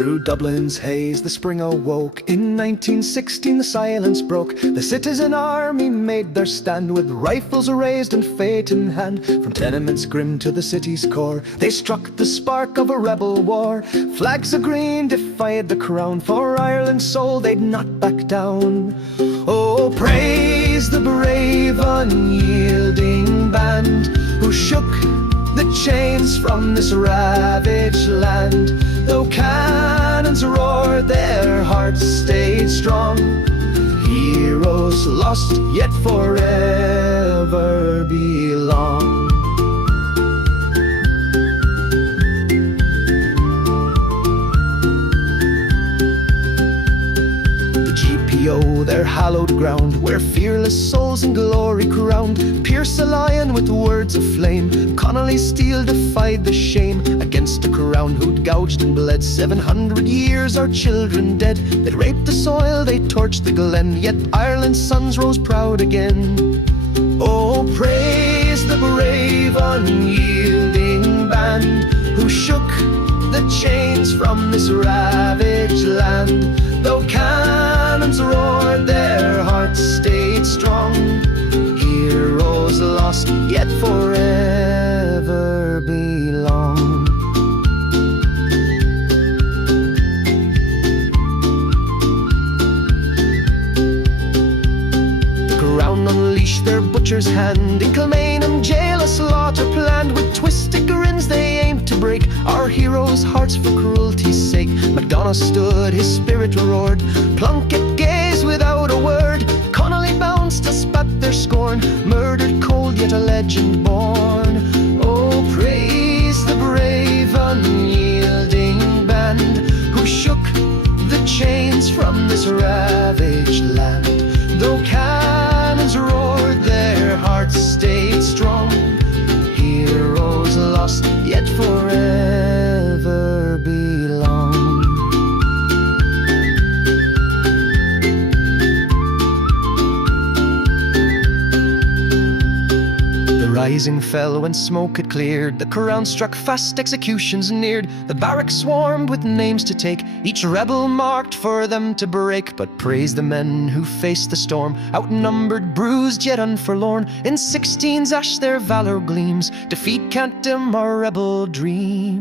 Through Dublin's haze the spring awoke. In 1916 the silence broke. The citizen army made their stand, with rifles raised and fate in hand. From tenements grim to the city's core, they struck the spark of a rebel war. Flags of green defied the crown, for Ireland's soul they'd not back down. Oh, praise the brave unyielding band, who shook the chains from this ravaged land. Though cannons roared, their hearts stayed strong. Heroes lost, yet forever belong. The GPO, their hallowed ground, where fearless souls in glory crowned, pierce a lion with words of flame. Connolly's steel defied the shame against a crown who'd gouged and bled. 700 years our children dead, they'd raped the soil, they torched the glen, yet Ireland's sons rose proud again. Oh, praise the brave unyielding band, who shook the chains from this ravaged land. Though cannons roared, their hearts stayed strong. Heroes lost, yet forever belong. The Crown unleashed their butcher's hand. In Kilmainham jail a slaughter planned. With twisted grins they aimed to break our heroes' hearts for cruelty's sake. MacDonagh stood, his spirit roared. Plunkett gazed without a word. Connolly bounced and spat their scorn. Murdered cold, yet a legend born. Oh, praise the brave unyielding band, who shook the chains from this ravaged land. Though cannons roared, their hearts stayed strong. Heroes lost, yet forever belong. The rising fell when smoke had cleared. The Crown struck fast, executions neared. The barracks swarmed with names to take, each rebel marked for them to break. But praise the men who faced the storm, outnumbered, bruised, yet unforlorn. In 16's ash their valor gleams. Defeat can't dim our rebel dream.